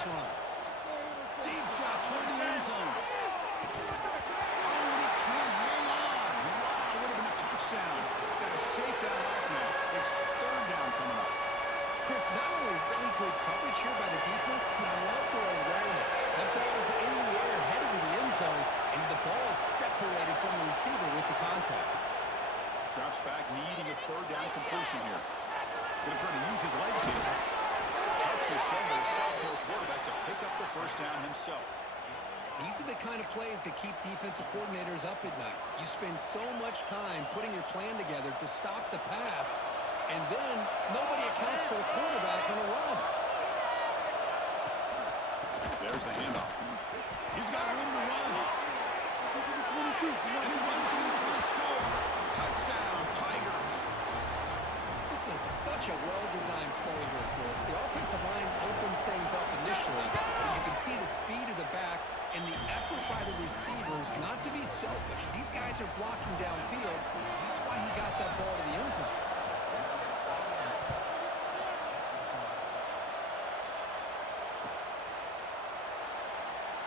this run. Deep shot toward the end zone. Oh, and he can't hang on. Wow, would have been a touchdown. Got to shake that off now. It's third down coming up. Chris, not only really good coverage here by the defense, but I love their awareness. That ball is in the air, headed to the end zone, and the ball is separated from the receiver with the contact. Drops back, needing a third down completion here. Going to try to use his legs here. Tough to show the sophomore quarterback to pick up the first down himself. These are the kind of plays that keep defensive coordinators up at night. You spend so much time putting your plan together to stop the pass, and then nobody accounts for the quarterback on a run. There's the handoff. He's got room to run. And he runs in for the score. Touchdown, Tigers. This is such a well-designed play here, Chris. The offensive line opens things up initially, but you can see the speed of the back and the effort by the receivers not to be selfish. These guys are blocking downfield. That's why he got that ball to the end zone.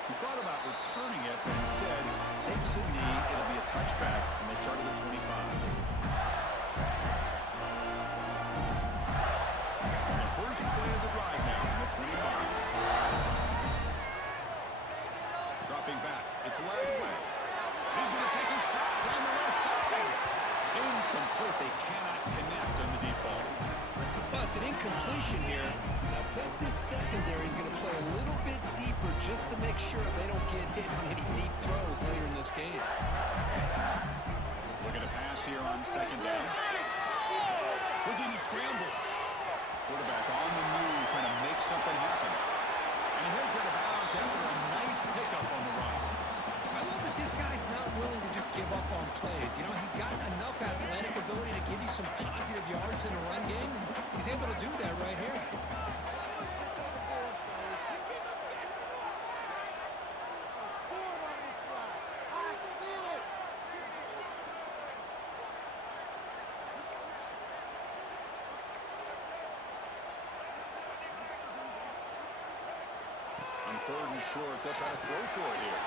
He thought about returning it, but instead takes a knee. It'll be a touchback, and they start at the 25. The first play of the drive now from the 25. Dropping back. It's Lagway. He's going to take a shot down the left side. Incomplete. They cannot connect on the deep ball. Well, it's an incompletion here. I bet this secondary is going to play a little bit deeper just to make sure they don't get hit on any deep throws later in this game. Looking to pass here on second down. Looking to scramble. Quarterback on the move, trying to make something happen. And he heads out of bounds after a nice pickup on the run. I love that this guy's not willing to just give up on plays. You know, he's got enough athletic ability to give you some positive yards in a run game. He's able to do that right here. On third and short, they'll try to throw for it here.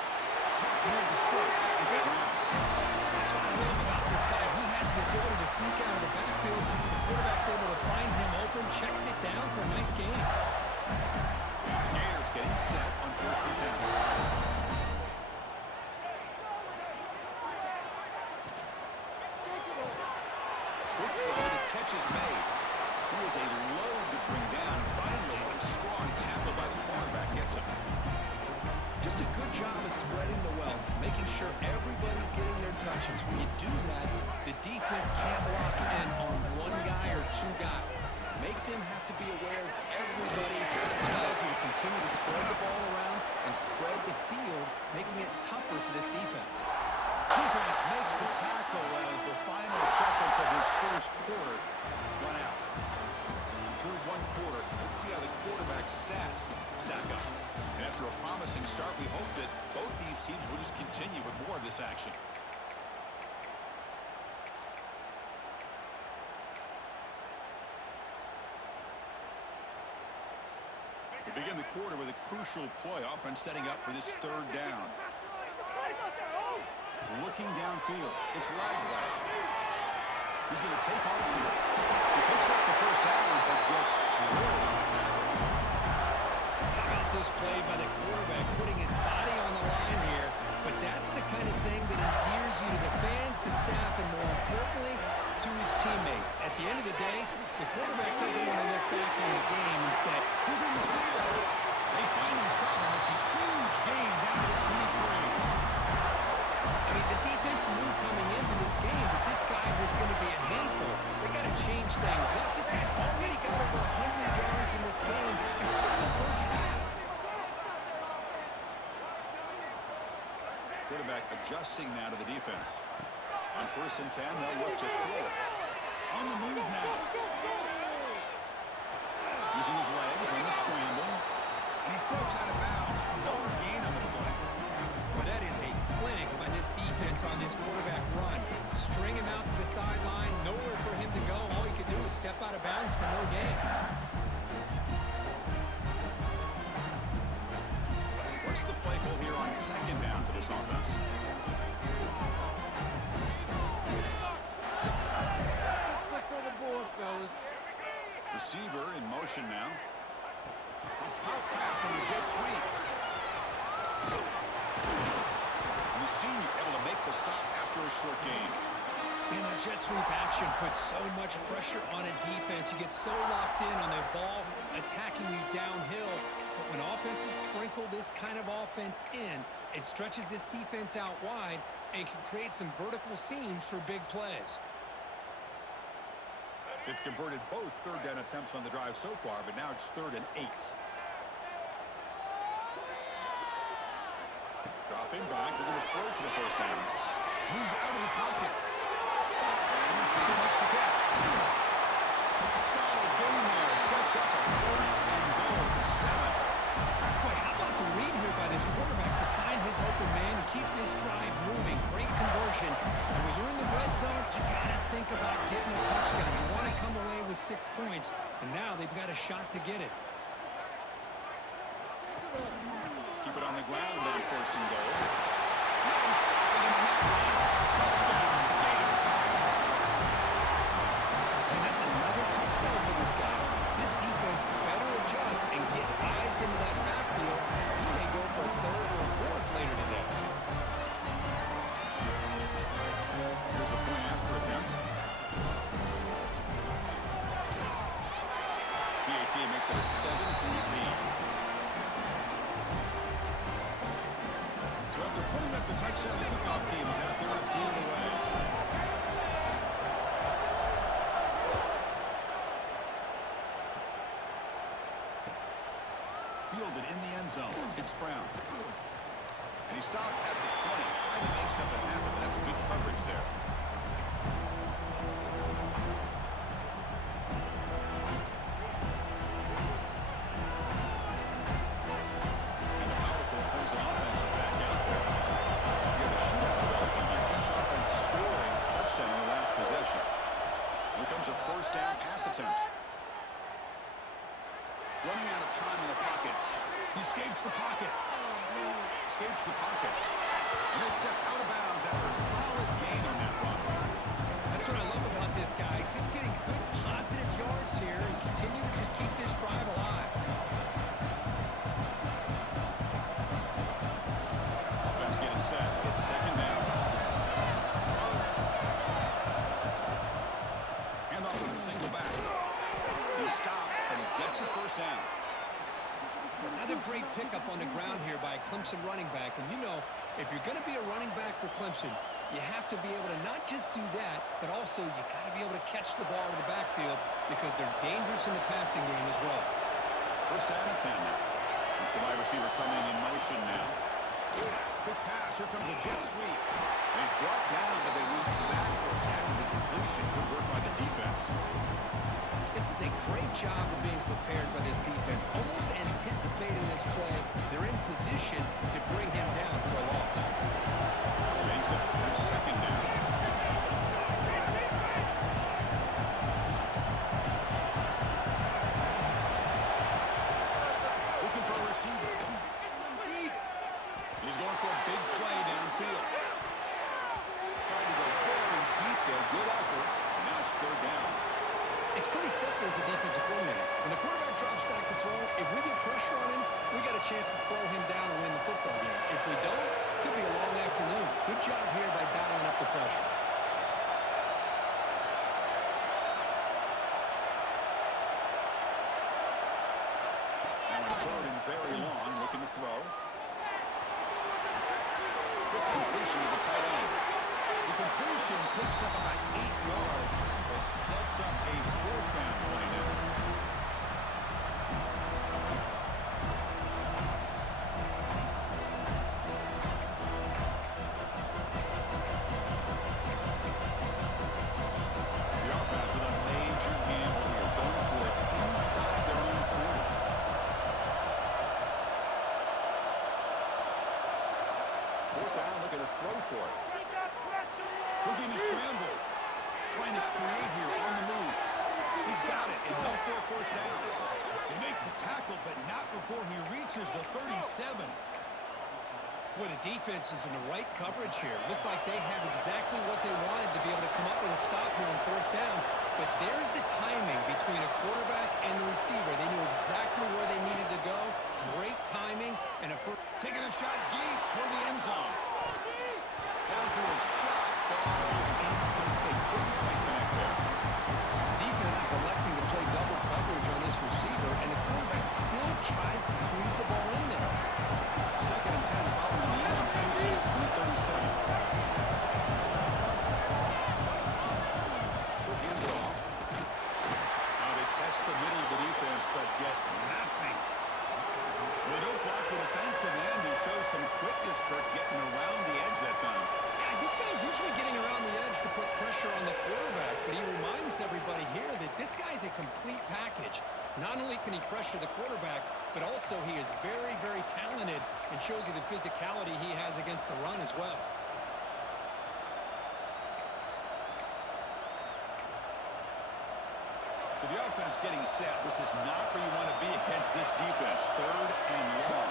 Near the sticks, it's Brown. That's what I love about this guy. He has the ability to sneak out of the backfield. The quarterback's able to find him open, checks it down for a nice gain. Gators getting set on first and 10. Quick throw to catch is made. He was a load to bring down. Finally, a strong tackle by the cornerback gets him. Just a good job of spreading the wealth, making sure everybody's getting their touches. When you do that, the defense can't lock in on one guy or two guys. Make them have to be aware of everybody. It allows you to continue to spread the ball around and spread the field, making it tougher for this defense. Defense makes the tackle as the final seconds of this first quarter run out. Through one quarter, let's see how the quarterback stats stack up. And after a promising start, we hope that both these teams will just continue with more of this action. We begin the quarter with a crucial play. Offense setting up for this third down. Looking downfield, it's Lagway. He's going to take on the field. He picks up the first down, but gets drilled on the tackle. How about this play by the quarterback, putting his body on the line here? But that's the kind of thing that endears you to the fans, the staff, and more importantly, to his teammates. At the end of the day, the quarterback doesn't want to look back on the game and say, "Who's in the field?" They finally stop him. It's a huge gain down to the 23. I mean, the defense knew coming into this game that this guy was going to be a handful. They got to change things up. This guy's already got over 100 yards in this game in the first half. Quarterback adjusting now to the defense. On first and 10, they'll look to throw it. On the move now. Using his legs on the scramble. And he steps out of bounds. No gain on the play. Well, that is a clinic by this defense on this quarterback run. String him out to the sideline, nowhere for him to go. All he could do is step out of bounds for no gain. What's the play call here on second down for this offense? Six on the board, fellas. Receiver in motion now. A pop pass on the jet sweep. And the senior able to make the stop after a short gain. And that jet sweep action puts so much pressure on a defense. You get so locked in on the ball attacking you downhill. But when offenses sprinkle this kind of offense in, it stretches this defense out wide and can create some vertical seams for big plays. They've converted both third down attempts on the drive so far, but now it's 3rd and 8. Dropping back, they're going to throw for the first down. Moves out of the pocket. And the receiver makes the catch. Solid gain there. Sets up a 1st and goal at the 7. Boy, how about the read here by this quarterback to find his open man and keep this drive moving. Great conversion. And when you're in the red zone, you got to think about getting a touchdown. You want to come away with 6 points, and now they've got a shot to get it. Keep it on the ground on 1st and goal. No stopping him on that run. Touchdown, Gators. And that's another touchdown for this guy. This defense better adjust and get eyes into that backfield. He may go for a 3rd or a 4th later today. Here's a point after attempt. PAT makes it a 7-point lead. So after putting up the touchdown, the kickoff team is out there to boot it away. Fielded in the end zone. It's Brown. And he stopped at the 20, trying to make something happen, but that's good coverage there. And the powerful opposing offense is back out there. You have a shootout developing here. Each offense scoring a touchdown in the last possession. Here comes a 1st down pass attempt. Running out of time in the pocket. He escapes the pocket. Escapes the pocket. And he'll step out of bounds after a solid gain on that run. That's what I love about this guy. Just getting good positive yards here and continue to just keep this drive alive. Offense getting set. It's 2nd down. Hand off to the single back. He stopped, and he gets a 1st down. Another great pickup on the ground here by a Clemson running back. And you know, if you're going to be a running back for Clemson, you have to be able to not just do that, but also you got to be able to catch the ball in the backfield because they're dangerous in the passing game as well. 1st down and 10 now. It's the wide receiver coming in motion now. Quick pass. Here comes a jet sweep. And he's brought down, but they move backwards after the completion. Good work by the defense. This is a great job of being prepared by this defense, almost anticipating this play. They're in position to bring him down for a loss. Makes it their 2nd down. Looking for a receiver. He's going for a big play downfield. Trying to go very deep there. Good effort. And now it's 3rd down. It's pretty simple as a defensive coordinator. When the quarterback drops back to throw, if we get pressure on him, we got a chance to slow him down and win the football game. If we don't, it could be a long afternoon. Good job here by dialing up the pressure. Now in 3rd and very long, looking to throw. Quick completion to the tight end. The completion picks up about 8 yards, but sets up a 4th down play now. The offense with a major gamble here, going for it inside their own 40. 4th down, looking to throw for it. Looking to scramble. Trying to create here on the move. He's got it, and go for a 1st down. They make the tackle, but not before he reaches the 37. Boy, the defense is in the right coverage here. Looked like they had exactly what they wanted to be able to come up with a stop here on fourth down. But there's the timing between a quarterback and the receiver. They knew exactly where they needed to go. Great timing and a first. Taking a shot deep toward the end zone. Downfield shot falls incomplete. Couldn't quite connect there. Defense is electing to play double coverage on this receiver, and the quarterback still tries to squeeze the ball in there. Second and 10 following the incompletion from the 37. Goes the end off. Now they test the middle of the defense, but get nothing. They don't block the defensive end, who shows some quickness, Kirk, getting around the edge that time. Yeah, this guy's usually getting around the edge to put pressure on the quarterback, but he reminds everybody here that this guy's a complete package. Not only can he pressure the quarterback, but also he is very, very talented and shows you the physicality he has against the run as well. So the offense getting set. This is not where you want to be against this defense. Third and long.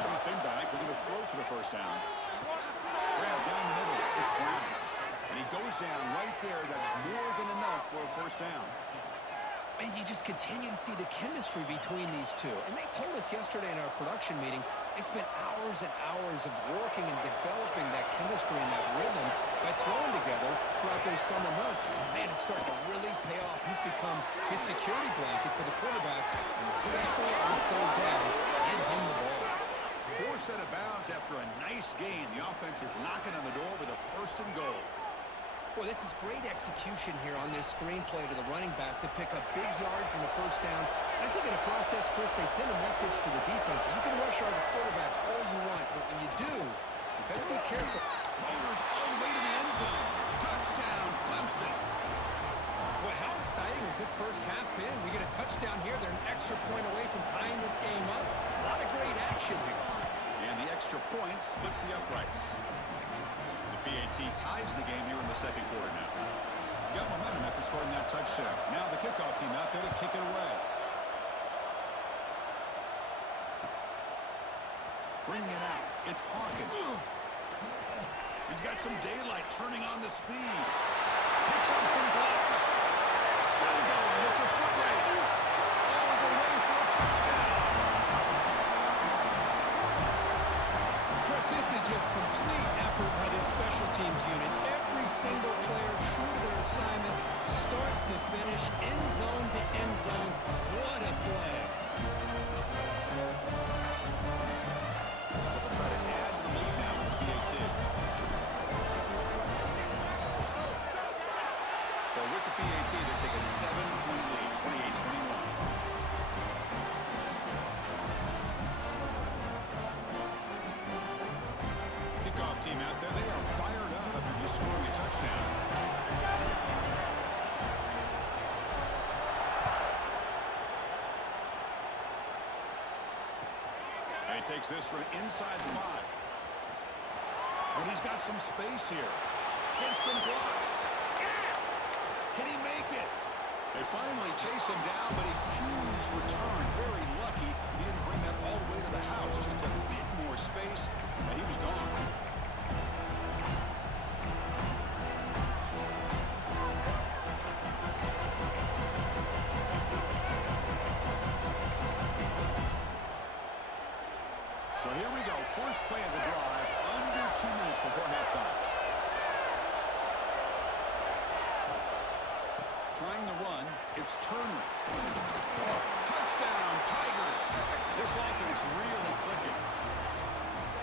Dropping back. They're going to throw for the first down. Brown down the middle. It's Brown. And he goes down right there. That's more than enough for a first down. And you just continue to see the chemistry between these two. And they told us yesterday in our production meeting, they spent hours and hours of working and developing that chemistry and that rhythm by throwing together throughout those summer months. And man, it's starting to really pay off. He's become his security blanket for the quarterback, and especially on third down, get him the ball. Four set of bounds after a nice gain. The offense is knocking on the door with a first and goal. Boy, this is great execution here on this screenplay to the running back to pick up big yards in the first down. And I think in the process, Chris, they send a message to the defense. You can rush our quarterback all you want, but when you do, you better be careful. Motors all the way to the end zone. Touchdown, Clemson. Boy, how exciting has this first half been? We get a touchdown here. They're an extra point away from tying this game up. A lot of great action here. And the extra point splits the uprights. BAT ties the game here in the second quarter now. Got momentum after scoring that touchdown. Now the kickoff team out there to kick it away. Bringing it out. It's Hawkins. He's got some daylight turning on the speed. Picks up some blocks. Still going. It's a foot race. All the way for a touchdown. Chris, this is just complete effort by this special teams unit. Every single player true to their assignment, start to finish, end zone to end zone. What a play. They'll try to add to the lead now with the BAT. So with the BAT, they take a 7-point lead, 28-21. Kickoff team out there, they are fired up after just scoring a touchdown. And he takes this from inside the 5. But he's got some space here. Gets some blocks. Can he make it? They finally chase him down, but a huge return. Very lucky he didn't bring that all the way to the house. Just a bit more space, and he was gone. So here we go. First play of the drive, under 2 minutes before halftime. Trying the run, it's Turner. Touchdown, Tigers. This offense really clicking.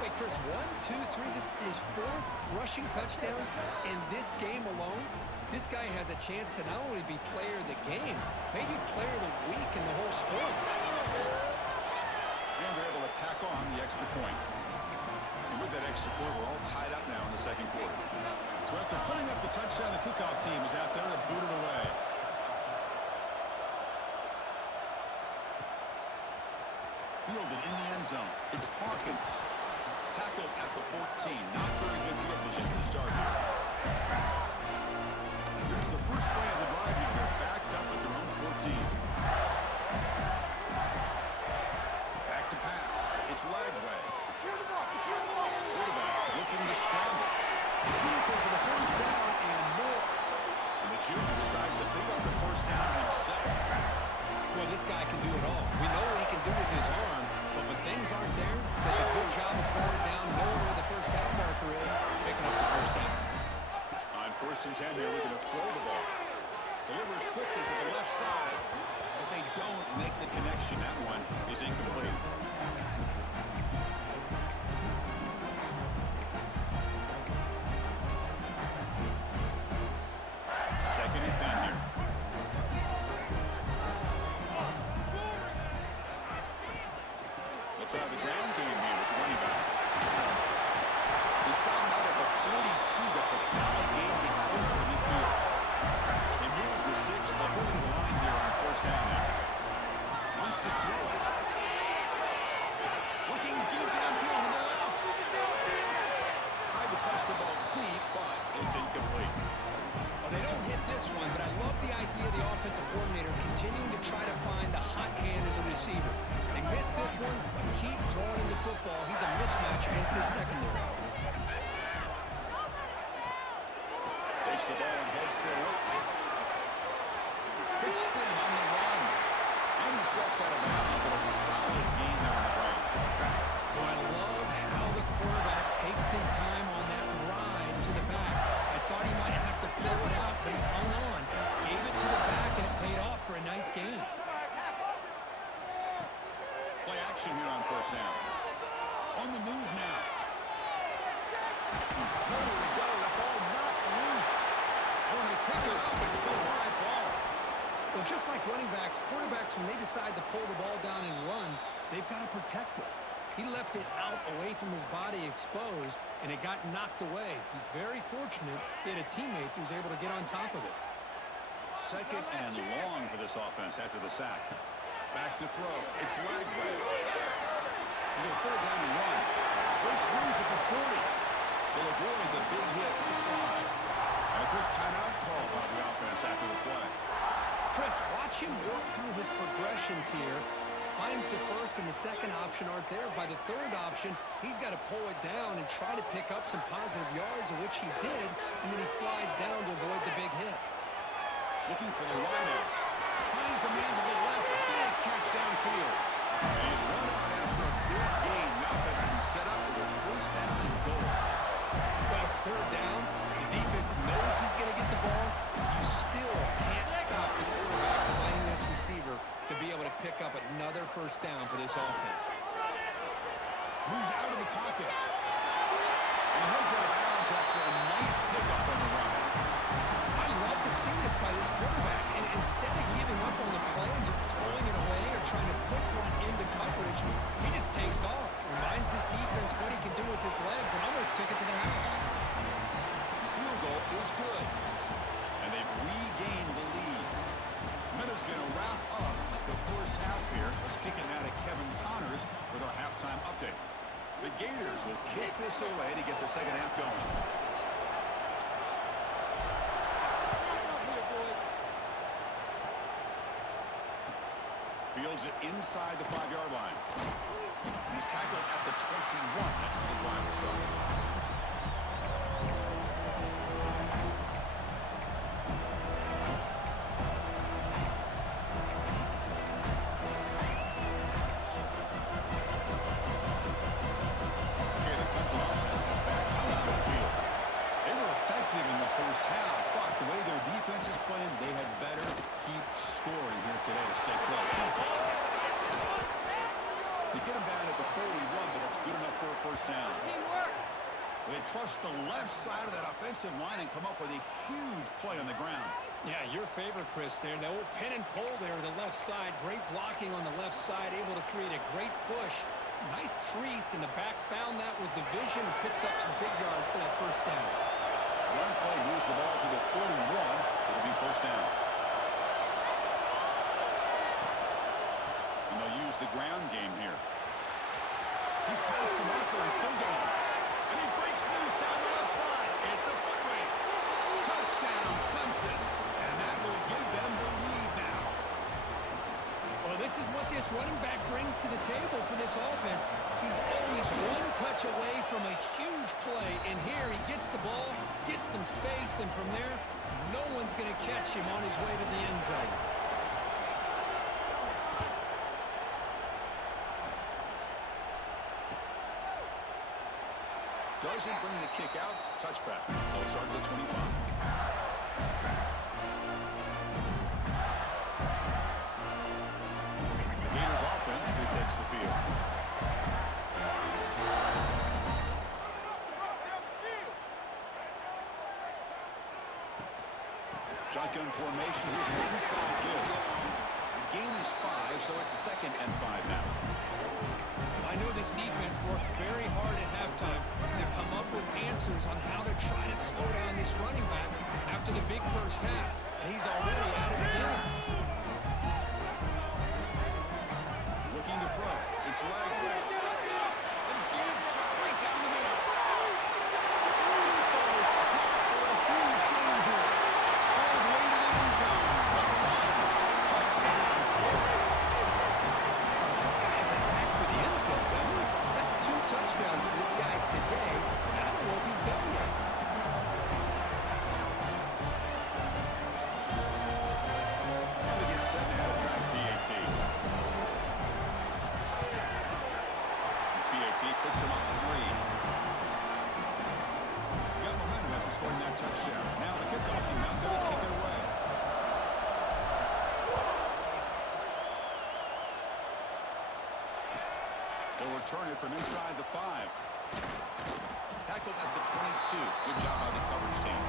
Wait, Chris, 1, 2, 3. This is his 4th rushing touchdown in this game alone. This guy has a chance to not only be player of the game, maybe player of the week in the whole sport. And they're able to tack on the extra point. And with that extra point, we're all tied up now in the second quarter. So after putting up the touchdown, the kickoff team is out there to boot it away. Fielded in the end zone. It's Hawkins. Tackled at the 14. Not very good field position to start here. Here's the first play of the drive now. They're backed up at their own 14. Back to pass. Jr. decides to pick up the first down himself. Boy, this guy can do it all. We know what he can do with his arm, but when things aren't there, does a good job of pulling it down, knowing where the first down marker is, picking up the first down. On 1st and 10 here, looking to throw the ball. Delivers quickly to the left side, but they don't make the connection. That one is incomplete. Second and 10 here. Let's try the ground game here with the running back. He's stopped out at the 42. That's a solid game getting closer to midfield. They move the 6. They'll go to the line here on 1st down now. Wants to throw it. Looking deep downfield to the left. Tried to press the ball deep, but it's incomplete. Well, they don't hit this one, but I love the idea of the offensive coordinator continuing to try to find the hot hand as a receiver. They missed this one, but keep throwing him the football. He's a mismatch against this secondary. Takes the ball and heads to the left. Big spin on the run. And he steps out of bounds, but a solid gain there on the ground. Oh, I love how the quarterback takes his time on that ride to the back. I thought he might have to pull it out, but he hung on, gave it to the back, and it paid off for a nice gain. Play action here on 1st down. On the move now. Nowhere to go. The ball knocked loose. When they pick it up, it's a high ball. Well, just like running backs, quarterbacks, when they decide to pull the ball down and run, they've got to protect it. He left it out away from his body exposed, and it got knocked away. He's very fortunate he had a teammate who was able to get on top of it. Second and long for this offense after the sack. Back to throw. It's Lagway. He's going to put it down and run. Breaks loose at the 40. They'll avoid the big hit at the slide. And a quick timeout call by the offense after the play. Chris, watch him work through his progressions here. Finds the first and the second option aren't there. By the third option, he's got to pull it down and try to pick up some positive yards, of which he did, and then he slides down to avoid the big hit. Looking for the wideout. Finds a man to the left. Big catch downfield. And he's run out after a big gain. Now offensively set up with a 1st down and goal. Well, it's 3rd down. The defense knows he's going to get the ball. You still can't stop the quarterback finding this receiver to be able to pick up another 1st down for this offense. Moves out of the pocket. And heads out of bounds after a nice pickup on the run. I love to see this by this quarterback. And instead of giving up on the play and just throwing it away or trying to put one into coverage, he just takes off. Reminds his defense what he can do with his legs and almost took it to the house. The field goal is good. And they've regained the lead. Minutes going to wrap up the 1st half here. Let's kick it now to Kevin Connors with our halftime update. The Gators will kick this away to get the 2nd half going. Fields it inside the 5-yard line. And he's tackled at the 21. That's where the drive will start. Okay, there comes an offense that's back out on the field. They were effective in the 1st half, but the way their defense is playing, they had better keep scoring here today to stay close. They get him down at the 41, but it's good enough for a 1st down. They trust the left side of that offensive line and come up with a huge play on the ground. Yeah, your favorite, Chris, there. The old pin and pull there on the left side. Great blocking on the left side, able to create a great push. Nice crease, and the back found that with the vision and picks up some big yards for that 1st down. One play moves the ball to the 41. It'll be 1st down. And they'll use the ground game here. He's past the marker and still going. And he breaks loose down the left side. It's a foot race. Touchdown, Clemson. And that will give them the lead now. Well, this is what this running back brings to the table for this offense. He's always one touch away from a huge play. And here he gets the ball, gets some space, and from there, No one's going to catch him on his way to the end zone. Doesn't bring the kick out. Touchback. They'll start at the 25. Gators offense retakes the field. Shotgun formation. Here's an inside give. The gain is 5, so it's 2nd and 5 now. I know this defense worked very hard at halftime to come up with answers on how to try to slow down this running back after the big first half, and he's already at it again. Looking to throw. It's Wagner. A deep shot right down the middle. Deep ball is caught for a huge gain here. All the way to the end zone. Touchdown, Florida. This guy has a knack for the end zone, man. That's 2 touchdowns for this guy today, and I don't know if he's done yet. And they get set now to track PAT. PAT picks him up 3. Got momentum after scoring that touchdown. Now the kickoff team out there to kick it away. They'll return it from inside the 5. Tackled at the 22. Good job by the coverage team.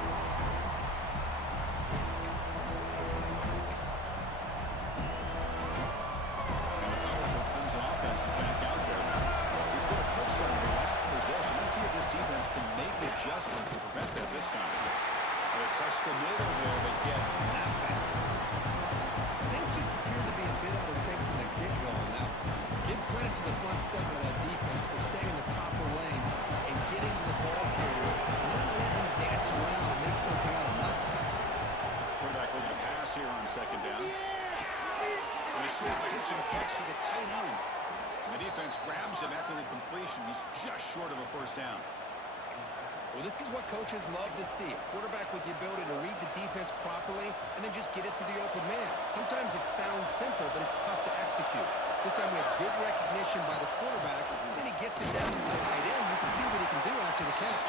And the powerful Crimson offense is back out there. He scored a touchdown in the last possession. Let's see if this defense can make adjustments to prevent that this time. They test the middle there, but get nothing. Things just appear to be a bit out of sync from the get-go now. Give credit to the front seven of that defense for staying in the proper lanes and getting to the ball carrier, not let him dance around and make something out of nothing. Quarterback looking to pass here on 2nd down. And a short pitch and catch to the tight end. And the defense grabs him after the completion. He's just short of a first down. Well, this is what coaches love to see. A quarterback with the ability to read the defense properly and then just get it to the open man. Sometimes it sounds simple, but it's tough to execute. This time we have good recognition by the quarterback, then he gets it down to the tight end. You can see what he can do after the catch.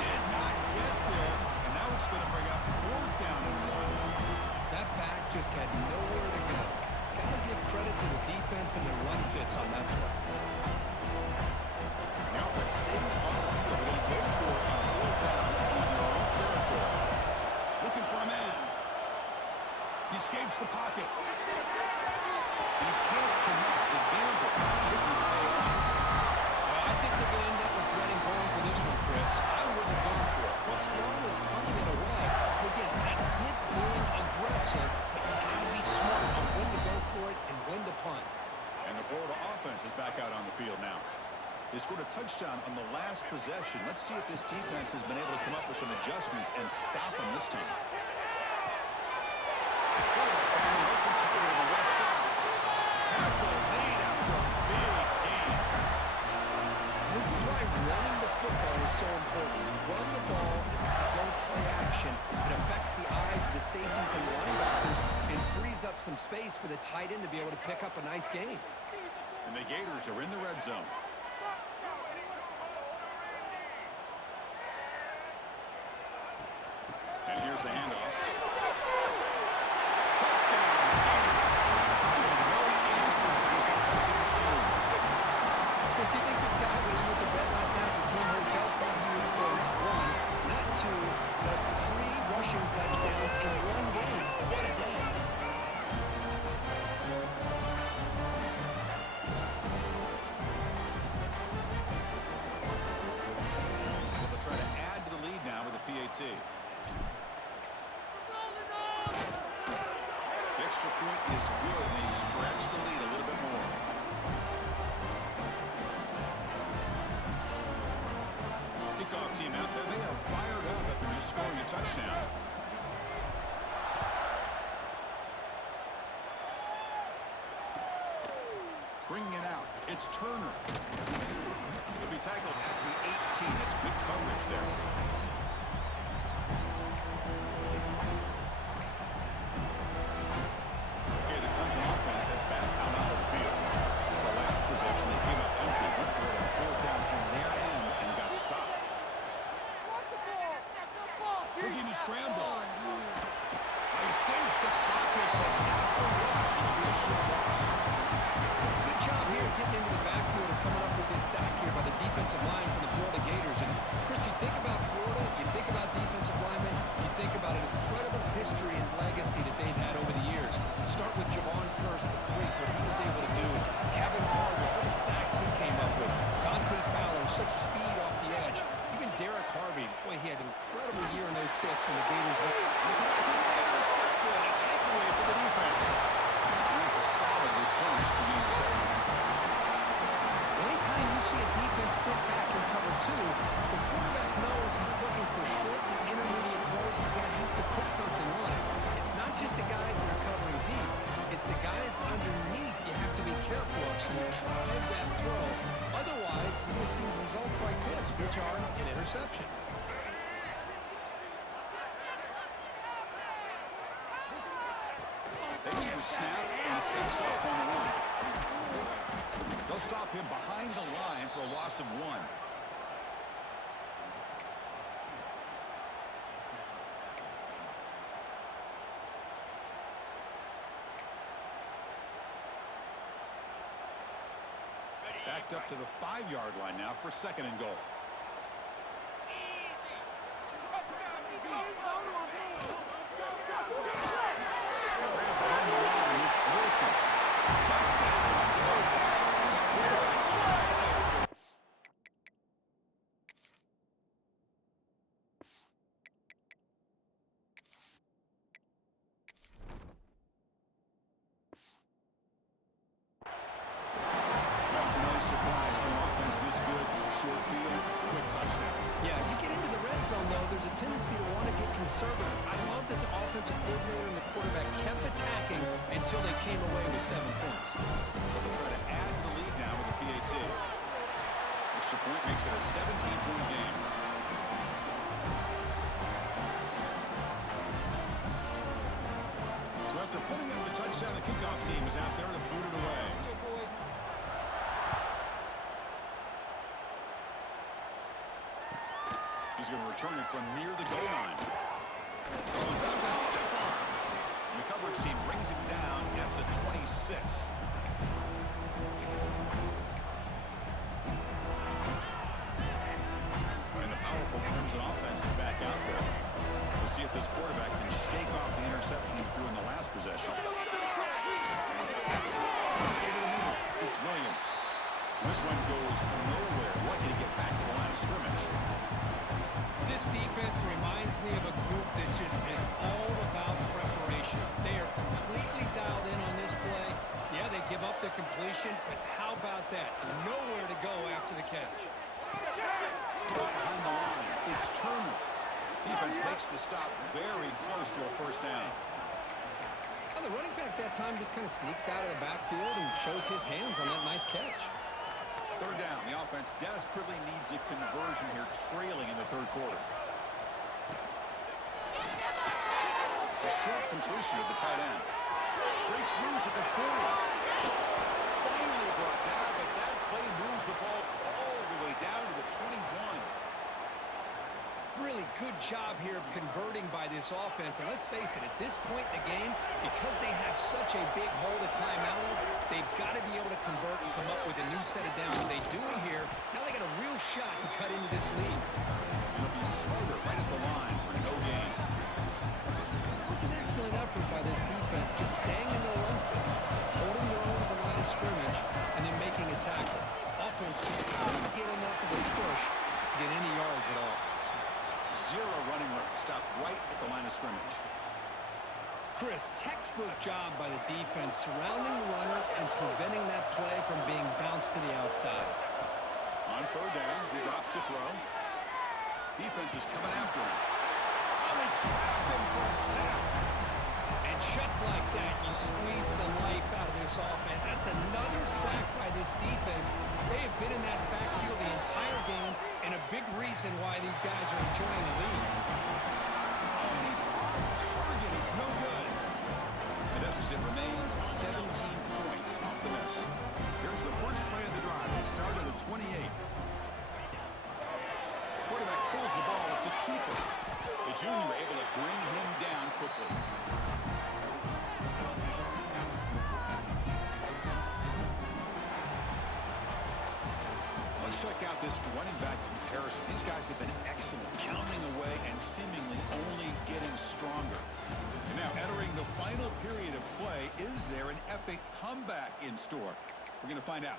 Did not get there. And now it's going to bring up 4th down and 1. That back just had nowhere to go. Got to give credit to the defense and their run fits on that play. The offense stays on the field. They're going to go for a 4th down in their own territory. Looking for a man. He escapes the pocket. And he can't connect. The gamble doesn't pay off. I think they're going to end up regretting going for this one, Chris. I wouldn't have gone for it. What's wrong with punting it away? Again, I get being aggressive, but you got to be smart on when to go for it and when to punt. And the Florida offense is back out on the field now. They scored a touchdown on the last possession. Let's see if this defense has been able to come up with some adjustments and stop them this time. Finds an open target on the left side. Tackle made after a big gain. This is why running the football is so important. Run the ball, and if you don't play action, it affects the eyes of the safeties and linebackers and frees up some space for the tight end to be able to pick up a nice gain. And the Gators are in the red zone. And here's the handoff. Touchdown, Gators. Still no answer for this offensive machine. Chris, you think this guy went in with the bed last night at the team hotel thought he would score not 1, not 2, but 3 rushing touchdowns in one game? What a day. They'll try to add to the lead now with a PAT. The extra point is good, and they stretch the lead a little bit more. Kickoff team out there, they are fired up after just scoring a touchdown. Bringing it out, it's Turner. He'll be tackled at the 18. It's good coverage there. too. The quarterback knows he's looking for short to intermediate throws. He's going to have to put something on it. It's not just the guys that are covering deep. It's the guys underneath you have to be careful of, so you drive that throw. Otherwise, you're going to see results like this, which are an interception. Takes the snap and takes off on the run. They'll stop him behind the line for a loss of 1. Backed up to the 5-yard line now for 2nd and goal. There's a tendency to want to get conservative. I love that the offensive coordinator and the quarterback kept attacking until they came away with 7 points. They'll try to add to the lead now with the PAT. Extra point makes it a 17-point game. So after putting up the touchdown, the kickoff team is out there to boot it away. He's going to return it from near the goal line. Goes out to stiff arm. And the coverage team brings him down at the 26. And the powerful Crimson offense is back out there. We'll see if this quarterback can shake off the interception he threw in the last possession. Over the middle, it's Williams. This one goes nowhere. Lucky to get back to the line of scrimmage. This defense reminds me of a group that just is all about preparation. They are completely dialed in on this play. Yeah, they give up the completion, but how about that? Nowhere to go after the catch. Behind the line, it's Turner. Defense makes the stop very close to a first down. Well, the running back that time just kind of sneaks out of the backfield and shows his hands on that nice catch. 3rd down. The offense desperately needs a conversion here, trailing in the 3rd quarter. A short completion of the tight end. Breaks loose at the 40. Finally brought down, but that play moves the ball all the way down to the 21. Really good job here of converting by this offense. And let's face it, at this point in the game, because they have such a big hole to climb out of, they've got to be able to convert and come up with a new set of downs. They do it here. Now they got a real shot to cut into this lead. It'll be smarter right at the line for no gain. It was an excellent effort by this defense, just staying in their run fits, holding their own at the line of scrimmage, and then making a tackle. Offense just couldn't get enough of a push to get any yards at all. 0 running room. Stopped right at the line of scrimmage. Chris, textbook job by the defense surrounding the runner and preventing that play from being bounced to the outside. On 3rd down, he drops to throw. Defense is coming after him. Oh, they trap him for a sack. And just like that, you squeeze the life out of this offense. That's another sack by this defense. They have been in that backfield the entire game, and a big reason why these guys are enjoying the lead. And he's off target. It's no good. The deficit remains 17 points off the miss. Here's the first play of the drive. The start of the 28. Quarterback pulls the ball. It's a keeper. The junior able to bring him down quickly. Let's check out this running back comparison. These guys have been excellent, pounding away and seemingly only getting stronger. And now entering the final period of play, is there an epic comeback in store? We're going to find out.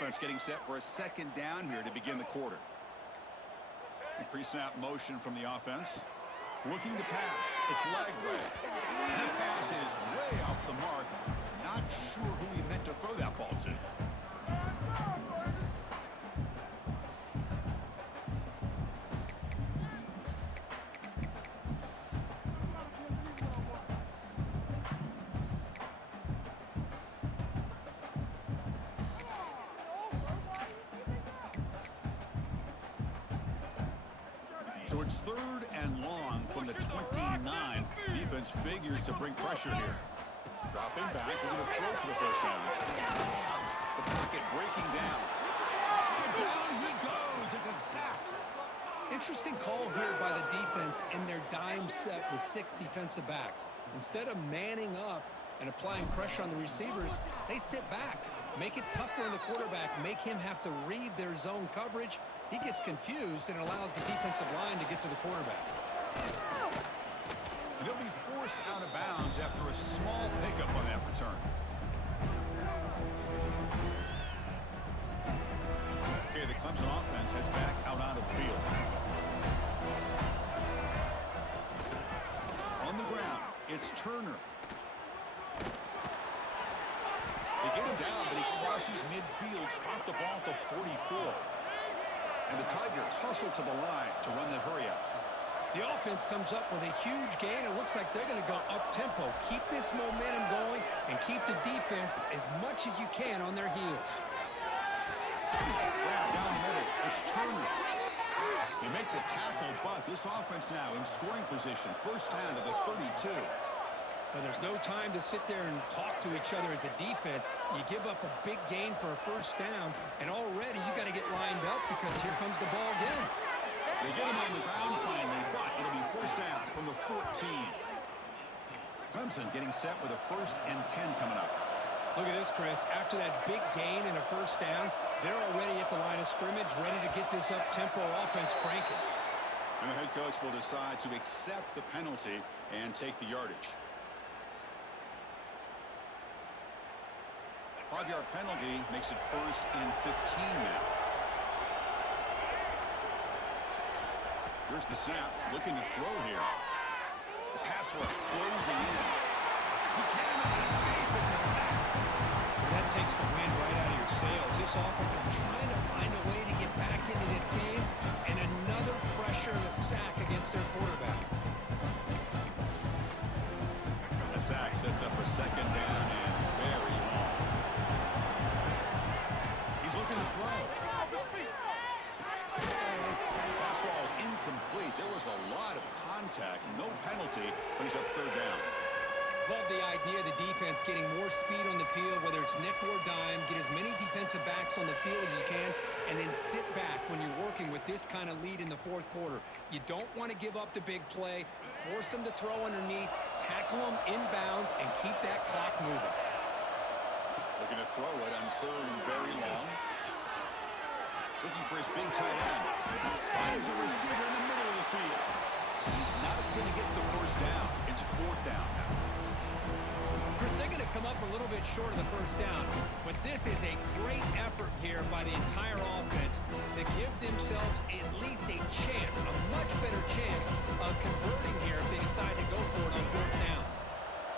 offense getting set for a second down here to begin the quarter. Pre-snap motion from the offense. Looking to pass. It's leg way. And the pass is way off the mark. Not sure who he meant to throw that ball to. So it's 3rd and long from the 29. Defense figures to bring pressure here. Dropping back, we're going to throw for the first down. The pocket breaking down. And down he goes. It's a sack. Interesting call here by the defense in their dime set with 6 defensive backs. Instead of manning up and applying pressure on the receivers, they sit back. Make it tougher on the quarterback. Make him have to read their zone coverage. He gets confused and allows the defensive line to get to the quarterback. And he'll be forced out of bounds after a small pickup on that return. Okay, the Clemson offense heads back out onto the field. On the ground, it's Turner. They get him down, but he crosses midfield, spot the ball at the 44. And the Tigers hustle to the line to run the hurry-up. The offense comes up with a huge gain. It looks like they're going to go up-tempo. Keep this momentum going and keep the defense as much as you can on their heels. Down the middle, it's Turner. They make the tackle, but this offense now in scoring position. First down to the 32. Now, there's no time to sit there and talk to each other as a defense. You give up a big gain for a first down, and already you got to get lined up because here comes the ball again. They get him on the ground finally, but it'll be first down from the 14. Clemson getting set with a 1st and 10 coming up. Look at this, Chris. After that big gain and a first down, they're already at the line of scrimmage, ready to get this up-tempo offense cranking. And the head coach will decide to accept the penalty and take the yardage. 5-yard penalty makes it 1st and 15 now. Here's the snap, looking to throw here. The pass rush closing in. He cannot escape. It's a sack. That takes the wind right out of your sails. This offense is trying to find a way to get back into this game, and another pressure and a sack against their quarterback. The sack sets up a second down and very long. He's looking to throw. Fastball is incomplete. There was a lot of contact. No penalty. Brings up 3rd down. Love the idea of the defense getting more speed on the field, whether it's nickel or dime. Get as many defensive backs on the field as you can, and then sit back when you're working with this kind of lead in the 4th quarter. You don't want to give up the big play. Force them to throw underneath, tackle them inbounds, and keep that clock moving. Looking to throw it on 3rd and very long. Looking for his big tight end. Finds a receiver in the middle of the field. He's not going to get the first down. It's 4th down now. Chris, they're going to come up a little bit short of the first down, but this is a great effort here by the entire offense to give themselves at least a chance, a much better chance of converting here if they decide to go for it on 4th down.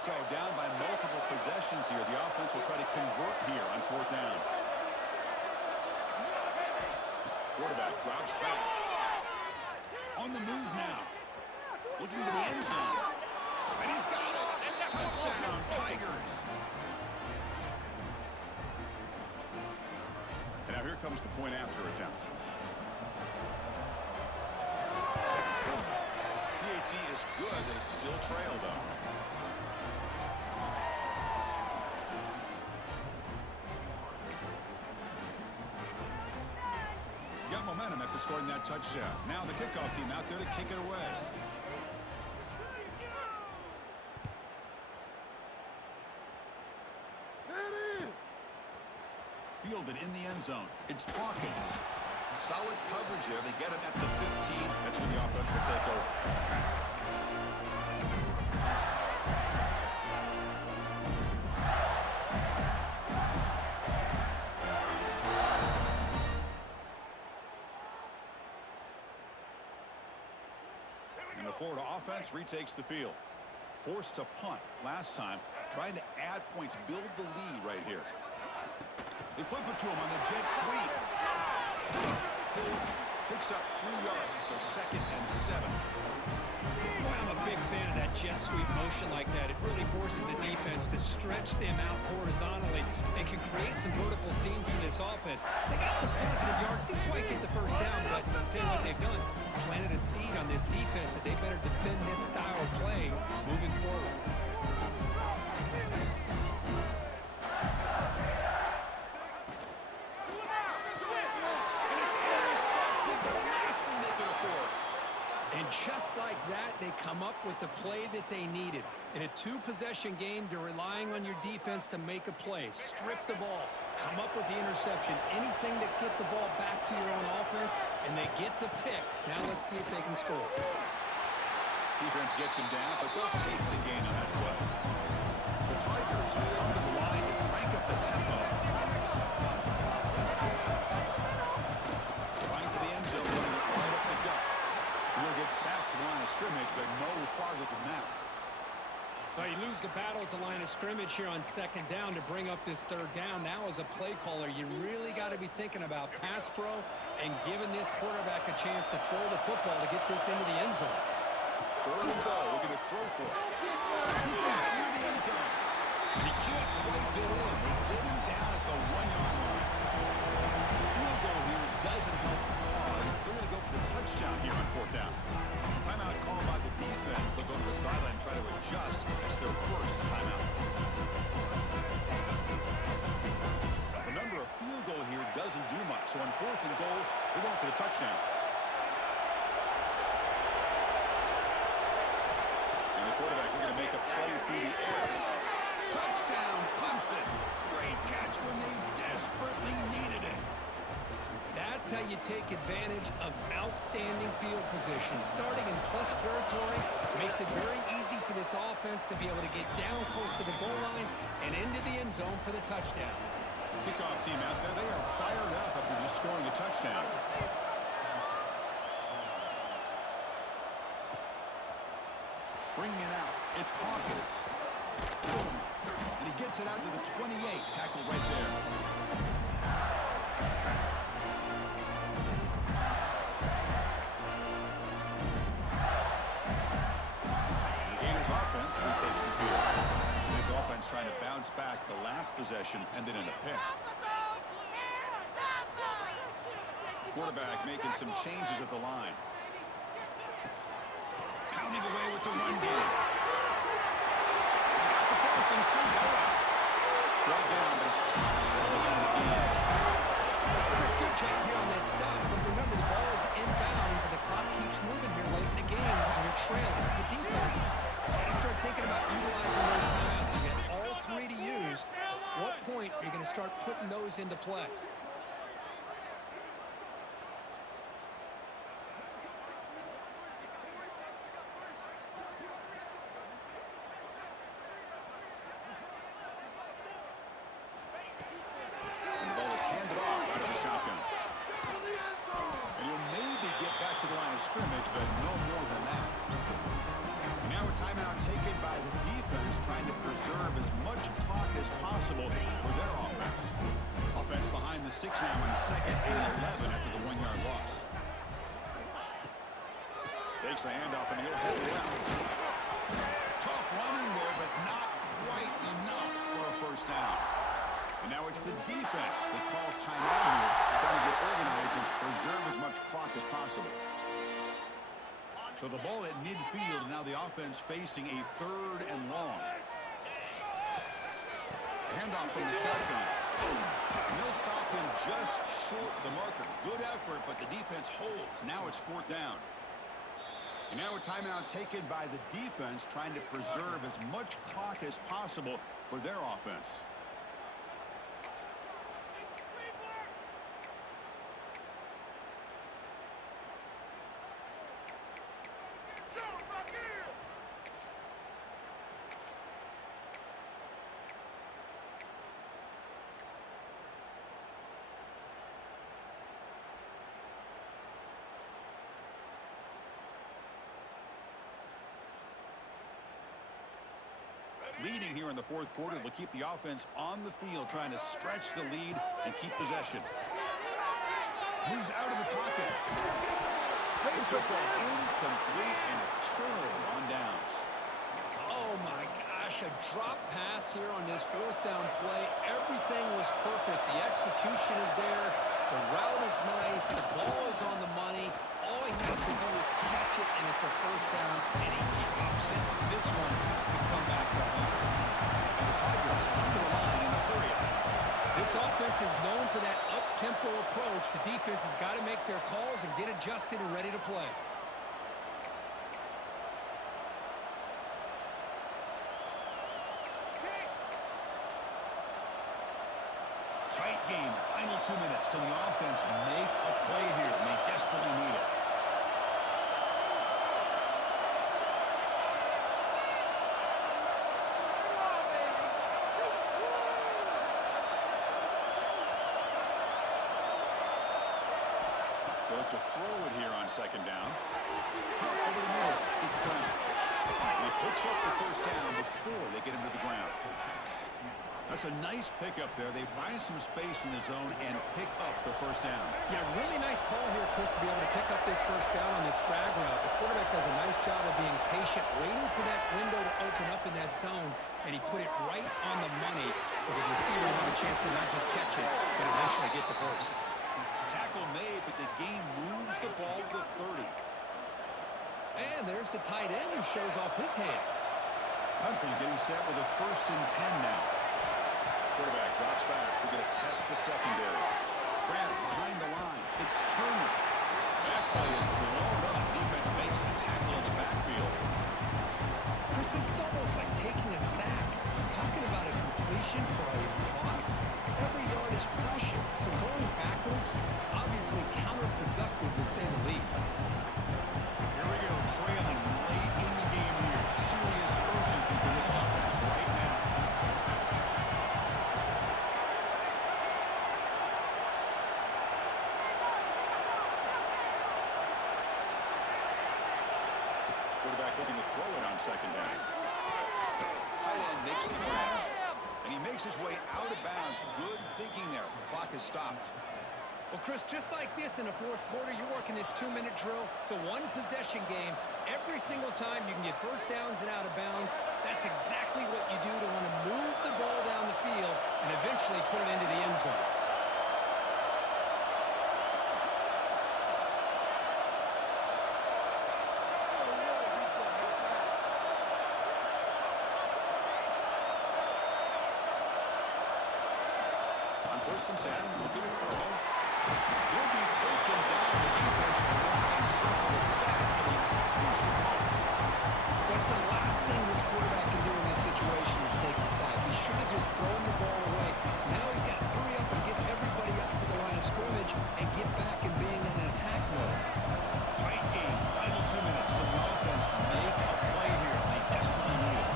So down by multiple possessions here. The offense will try to convert here on 4th down. Quarterback drops back. On the move now. Looking to the end zone. And he's got it. Touchdown, Tigers. And now here comes the point after attempt. PAT is good. They still trail, though. Got momentum after scoring that touchdown. Now the kickoff team out there to kick it away. Fielded in the end zone. It's Hawkins. Solid coverage there. They get him at the 15. That's when the offense will take over. The offense retakes the field. Forced to punt last time, trying to add points, build the lead right here. They flip it to him on the jet sweep. Picks up 3 yards, so 2nd and 7. Boy, I'm a big fan of that jet sweep motion like that. It really forces the defense to stretch them out horizontally and can create some vertical seams for this offense. They got some positive yards. Didn't quite get the first down, but I'll tell you what they've done. Planted a seed on this defense that they better defend this style of play moving forward. Just like that, they come up with the play that they needed. In a 2-possession game, you're relying on your defense to make a play. Strip the ball. Come up with the interception. Anything to get the ball back to your own offense, and they get the pick. Now let's see if they can score. Defense gets him down, but they'll take the gain on that play. The Tigers will come to the line to crank up the tempo. Trying for the end zone, running it right up the gut. We'll get back to the line of scrimmage, but no farther than that. Well, you lose the battle at the line of scrimmage here on 2nd down to bring up this 3rd down. Now, as a play caller, you really got to be thinking about pass pro and giving this quarterback a chance to throw the football to get this into the end zone. 3rd and goal, looking to throw for it. He's going through the end zone. And he can't quite get in. They get him down at the 1-yard line. The field goal here doesn't help the cause. They're going to go for the touchdown here on 4th down. Timeout called by the defense. They'll go to the sideline and try to adjust. It's their first timeout. Remember, a field goal here doesn't do much. So on 4th and goal, we're going for the touchdown. And the quarterback looking to make a play through the air. Touchdown, Clemson. Great catch when they desperately needed it. That's how you take advantage of outstanding field position. Starting in plus territory makes it very easy for this offense to be able to get down close to the goal line and into the end zone for the touchdown. Kickoff team out there, they are fired up after just scoring a touchdown. Bringing it out, it's Hawkins. And he gets it out to the 28, tackled right there. Offense retakes the field. This offense trying to bounce back the last possession and then in a pick. Quarterback making some changes at the line. Pounding away with the run game. He's got the first and still going. Brought down, but it's passed at the end of the game. Chris, good job here on that stop, but remember the ball is inbounds and the clock keeps moving here late in the game and you're trailing. It's a defense. You got to start thinking about utilizing those timeouts. You got all 3 to use. At what point are you going to start putting those into play? And the ball is handed off out of the shotgun. And he'll maybe get back to the line of scrimmage, but no more than that. Now a timeout taken by the defense, trying to preserve as much clock as possible for their offense. Offense behind the 6 now on 2nd and 11 after the 1-yard loss. Takes the handoff and he'll head left. Tough running there, but not quite enough for a first down. And now it's the defense that calls timeout here, trying to get organized and preserve as much clock as possible. So the ball at midfield, now the offense facing a 3rd and long. Handoff from the shotgun. And they'll stop him just short of the marker. Good effort, but the defense holds. Now it's 4th down. And now a timeout taken by the defense, trying to preserve as much clock as possible for their offense. Leading here in the fourth quarter, they'll keep the offense on the field, trying to stretch the lead and keep possession. Moves out of the pocket. This will fall incomplete and a turnover on downs. Oh, my gosh, a drop pass here on this fourth down play. Everything was perfect. The execution is there. The route is nice. The ball is on the money. All he has to do is catch it, and it's a first down, and he drops it. This one could come back to home. And the Tigers come to the line in the hurry-up. This offense is known for that up-tempo approach. The defense has got to make their calls and get adjusted and ready to play. Tight game. Final 2 minutes. Can the offense make a play here? They desperately need it. Built to throw it here on second down. Over the middle. It's Brown. And he picks up the first down before they get him to the ground. That's a nice pickup there. They find some space in the zone and pick up the first down. Yeah, really nice call here, Chris, to be able to pick up this first down on this drag route. The quarterback does a nice job of being patient, waiting for that window to open up in that zone, and he put it right on the money for the receiver to have a chance to not just catch it, but eventually get the first. Tackle made, but the game moves the ball to the 30. And there's the tight end who shows off his hands. Hudson getting set with a 1st and 10 now. Quarterback drops back. We're going to test the secondary. Grant behind the line. It's Turner. That play is blown up. Defense makes the tackle in the backfield. Chris, this is almost like taking a sack. Talking about a completion for a loss. Every yard is precious, so going backwards, obviously counterproductive to say the least. Here we go, trailing late in the game here. Serious urgency for this offense right now. Quarterback looking to throw it on second down. Tight end makes the grab. And he makes his way out of bounds. Good thinking there. The clock has stopped. Well, Chris, just like this in the fourth quarter, you're working this 2-minute drill. It's a one-possession game. Every single time you can get first downs and out of bounds. That's exactly what you do to want to move the ball down the field and eventually put it into the end zone. On 1st and 10, looking to throw. He'll be taken down. The defense rises up with a sack at a crucial moment. That's the last thing this quarterback can do in this situation is take the sack. He should have just thrown the ball away. Now he's got to hurry up and get everybody up to the line of scrimmage and get back and being in an attack mode. Tight game. Final 2 minutes. Can the offense make a play here? They desperately need it.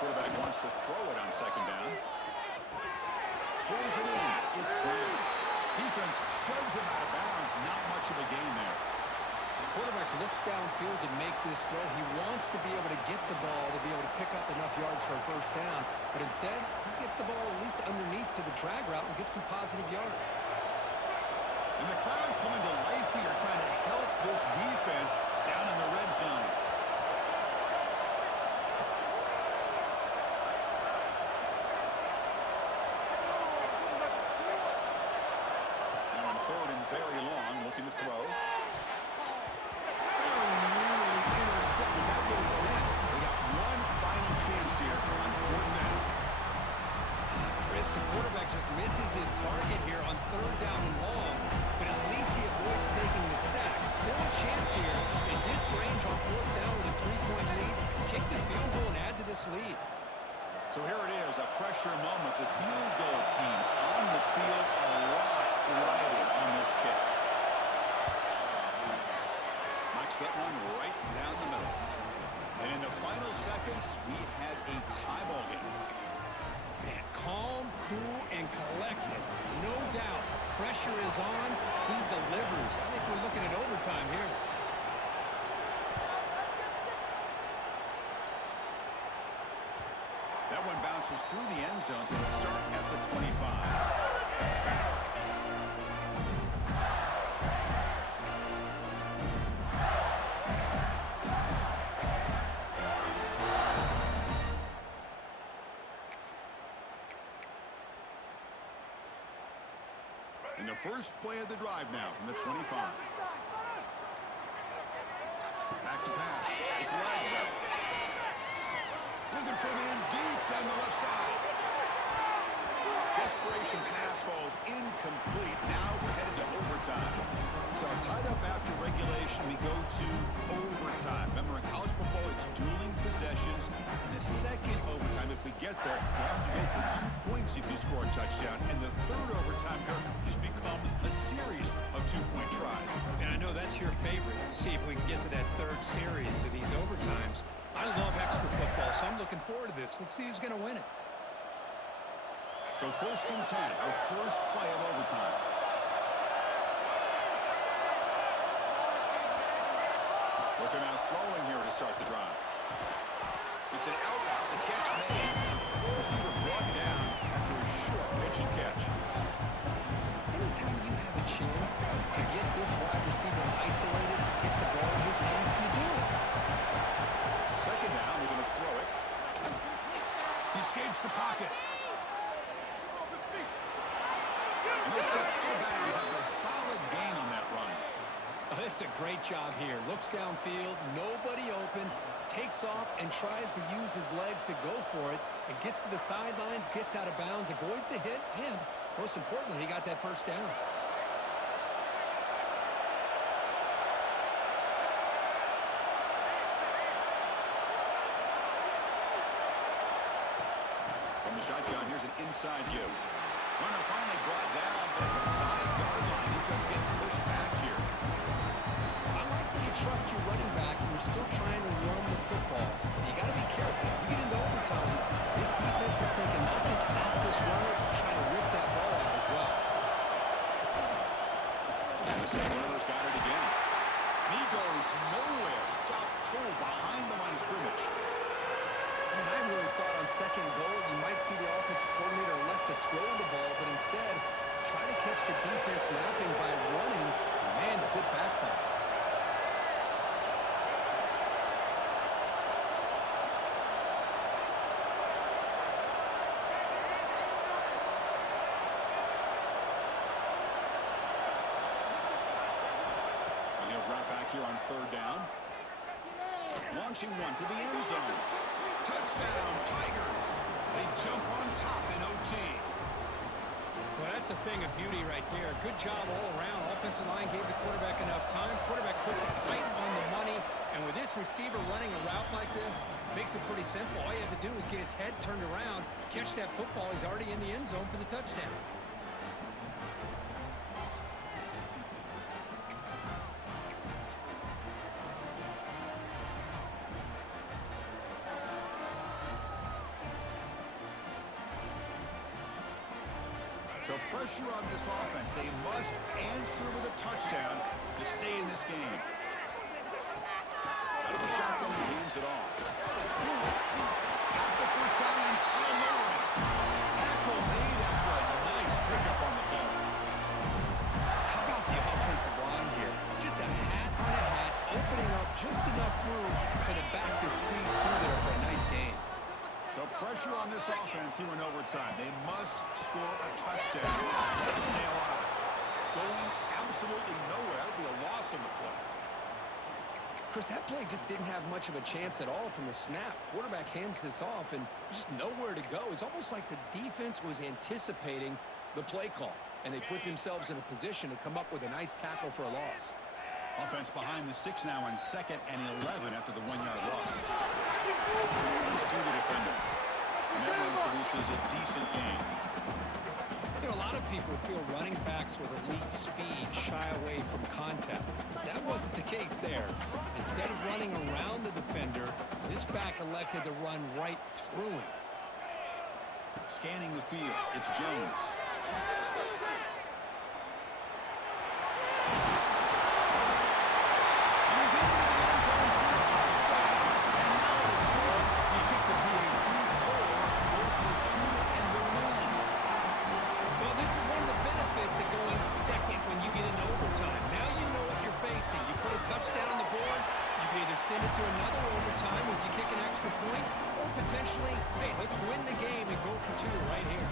Quarterback wants to throw it on second down. Pulls it in. It's Brown. Defense shoves him out of bounds. Not much of a gain there. The quarterback looks downfield to make this throw. He wants to be able to get the ball to be able to pick up enough yards for a first down. But instead, he gets the ball at least underneath to the drag route and gets some positive yards. And the crowd coming to life here, trying to help this defense down in the red zone. Now on 3rd and very long, looking to throw. Very nearly intercepted. That would have been it. They got one final chance here on 4th down. Chris, the quarterback just misses his target here on 3rd down and long, but at least he avoids taking the sack. Still a chance here in this range on 4th down with a 3-point lead. Kick the field goal and add to this lead. So here it is, a pressure moment. The field goal team on the field, a lot riding on this kick. Knocks that one right down the middle. And in the final seconds, we had a tie ball game. Man, calm, cool, and collected. No doubt. Pressure is on. He delivers. I think we're looking at overtime. the first play of the drive now from the 25. Back to pass. It's Lag. Looking for a man deep down the left side. Desperation pass falls incomplete. Now we're headed to overtime. So tied up after regulation, we go to overtime. Remember, in college football, it's dueling possessions. In the second overtime, if we get there, we have to go for 2 points if you score a touchdown. And the third overtime, just becomes a series of 2-point tries. And I know that's your favorite. See if we can get to that third series of these overtimes. I love extra football, so I'm looking forward to this. Let's see who's going to win it. So 1st and 10, our first play of overtime. But they're now throwing here to start the drive. It's an out route. The catch made. Receiver brought down after a short pitch and catch. Anytime you have a chance to get this wide receiver isolated, to get the ball in his hands, you do it. Second down, we're going to throw it. He escapes the pocket. And he'll step out of bounds after a solid gain on that run. Oh, this is a great job here. Looks downfield, nobody open, takes off and tries to use his legs to go for it, and gets to the sidelines, gets out of bounds, avoids the hit, and most importantly, he got that first down. From the shotgun, here's an inside give. Runner finally brought down, but at the 5-yard line, defense getting pushed back here. I like that you trust your running back and you're still trying to run the football. You got to be careful. You get into overtime, this defense is thinking not just stop this runner, but try to rip that ball out as well. And the second runner's got it again. And he goes nowhere. Stop cold behind the line of scrimmage. And I really thought on second goal you might see the offensive coordinator elect to throw the ball, but instead try to catch the defense napping by running. And man, does it backfire. And he'll drop back here on 3rd down. Launching one to the end zone. Touchdown, Tigers. They jump on top in OT. Well, that's a thing of beauty right there. Good job all around. Offensive line gave the quarterback enough time. Quarterback puts it right on the money. And with this receiver running a route like this, makes it pretty simple. All you have to do is get his head turned around, catch that football. He's already in the end zone for the touchdown. So pressure on this offense. They must answer with a touchdown to stay in this game. Out of the shotgun, he hands it off. Got the first down and still moving. Tackle made after a nice pickup on the play. How about the offensive line here? Just a hat on a hat, opening up just enough room for the back to squeeze through there for a nice gain. So pressure on this offense here in overtime. They must score a touchdown to stay alive. Going absolutely nowhere. That would be a loss on the play. Chris, that play just didn't have much of a chance at all from the snap. Quarterback hands this off and just nowhere to go. It's almost like the defense was anticipating the play call, and they put themselves in a position to come up with a nice tackle for a loss. Offense behind the 6 now on 2nd and 11 after the 1-yard loss. Unscrew the defender. And that one produces a decent gain. You know, a lot of people feel running backs with elite speed shy away from contact. That wasn't the case there. Instead of running around the defender, this back elected to run right through him. Scanning the field, it's Jones. Send it to another overtime if you kick an extra point, or potentially, hey, let's win the game and go for 2 right here.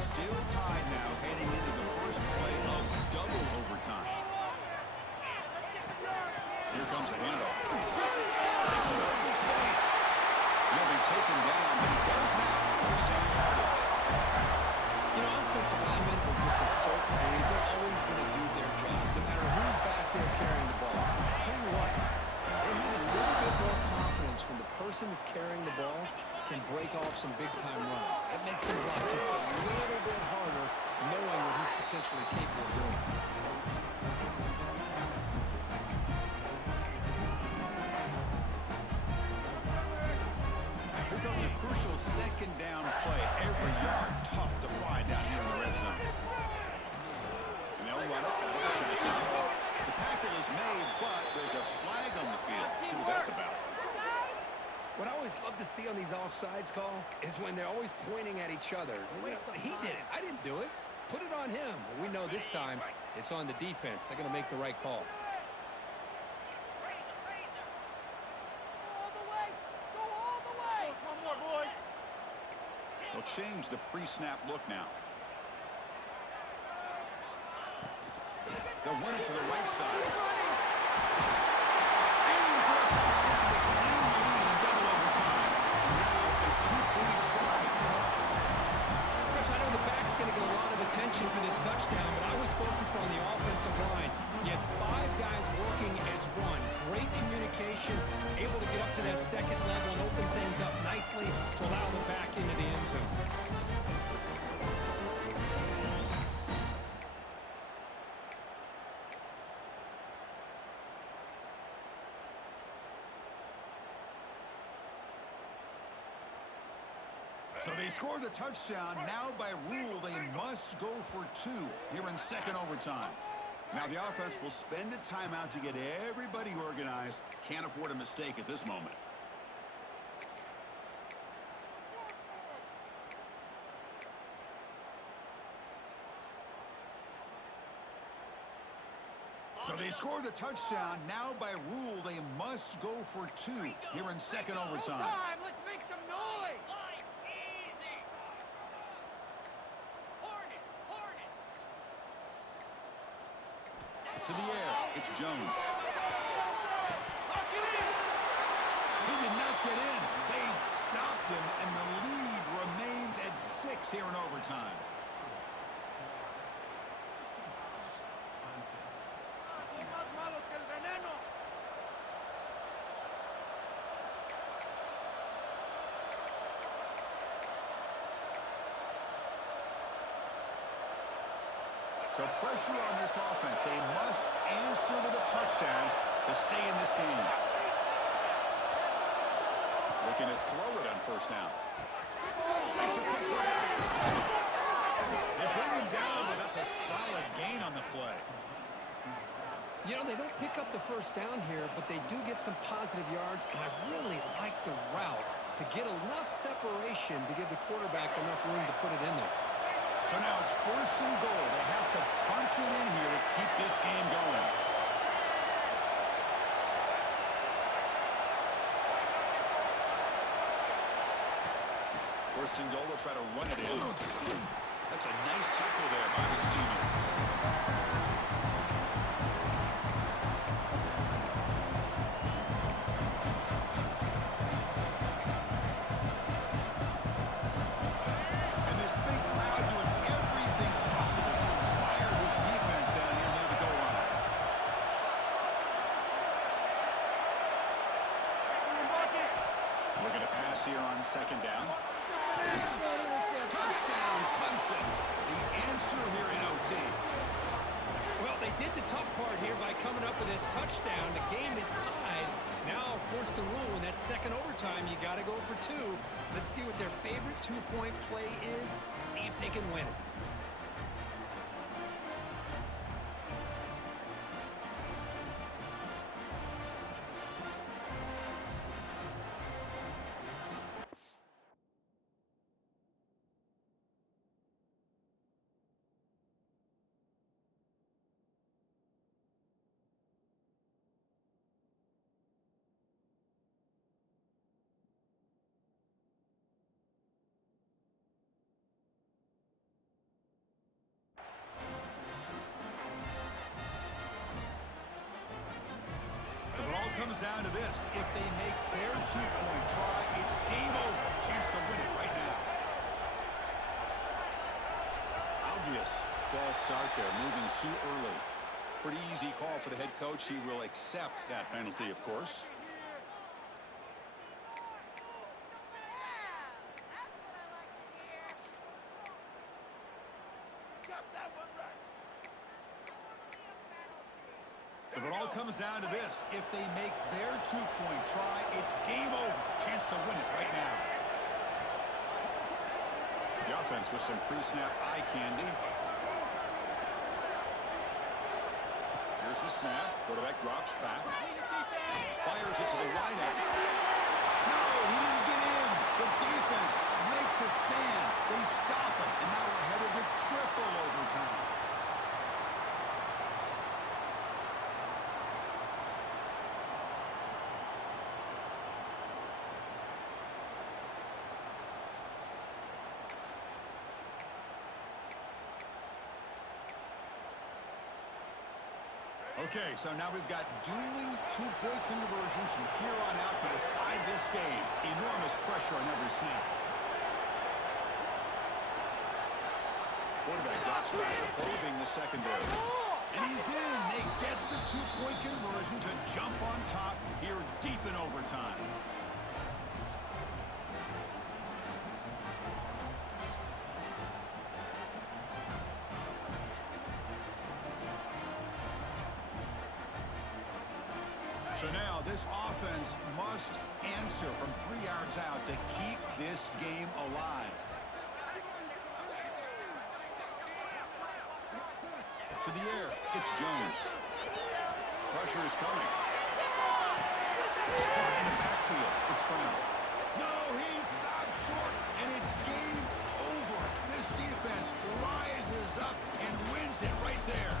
Still tied now heading into the first play of double overtime. Here comes the handoff. Takes it over his base. He'll be taken down, but he does have first down yardage. You know, offensive linemen are just a certain breed. They're always going to do their job, no matter who's back there carrying the ball. I tell you what, they have a little bit more confidence when the person that's carrying the ball can break off some big-time runs. It makes them block just a little bit harder, knowing what he's potentially capable of doing. Here comes a crucial second down play. Every yard tough to find down here in the red zone. And they'll run it out of the shotgun. The tackle is made, but there's a flag on the field. See what that's about. What I always love to see on these offsides call is when they're always pointing at each other. He did it. I didn't do it. Put it on him. We know this time it's on the defense. They're going to make the right call. They'll change the pre-snap look now. They'll run it to the right side. Aiming for a touchdown to claim the lead in double overtime. Now a two-point try coming up. Chris, I know the back's going to get a lot of attention for this touchdown, but I was focused on the offensive line. You had 5 guys working as one. Great communication, able to get up to that second level and open things up nicely to allow them back into the end zone. So they score the touchdown. Now by rule, they must go for 2 here in second overtime. Now the offense will spend a timeout to get everybody organized. Can't afford a mistake at this moment. So they score the touchdown. Now by rule, they must go for 2 here in second overtime. Let's make some noise. To the air, it's Jones. He did not get in. They stopped him, and the lead remains at 6 here in overtime. So pressure on this offense. They must answer with a touchdown to stay in this game. Looking to throw it on first down. Makes a quick play. They bring him down, but that's a solid gain on the play. You know, they don't pick up the first down here, but they do get some positive yards, and I really like the route to get enough separation to give the quarterback enough room to put it in there. So now it's first and goal. They have to punch it in here to keep this game going. First and goal, they'll try to run it in. That's a nice tackle there by the senior. Here on second down. Touchdown, Clemson. The answer here in OT. Well, they did the tough part here by coming up with this touchdown. The game is tied. Now, of course, the rule in that second overtime, you got to go for 2. Let's see what their favorite 2-point play is. See if they can win it. So it all comes down to this. If they make their two-point try, it's game over. Chance to win it right now. Obvious false start there, moving too early. Pretty easy call for the head coach. He will accept that penalty, of course. So it all comes down to this. If they make their two-point try, it's game over. Chance to win it right now. The offense with some pre-snap eye candy. Here's the snap. Quarterback drops back. Fires it to the wideout. No, he didn't get in. The defense makes a stand. They stop him, and now we're headed to triple overtime. Okay, so now we've got dueling two-point conversions from here on out to decide this game. Enormous pressure on every snap. Quarterback drops back, probing the secondary. And he's in. They get the two-point conversion to jump on top here deep in overtime. So now this offense must answer from 3 yards out to keep this game alive. To the air, it's Jones. Pressure is coming. Caught in the backfield, it's Brown. No, he stopped short, and it's game over. This defense rises up and wins it right there.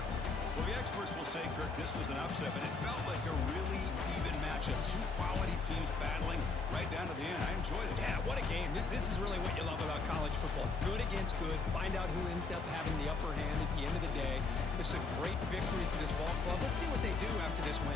Well, the experts will say, Kirk, this was an upset, but it felt like a really even matchup. Two quality teams battling right down to the end. I enjoyed it. Yeah, what a game. This is really what you love about college football. Good against good. Find out who ends up having the upper hand at the end of the day. This is a great victory for this ball club. Let's see what they do after this win.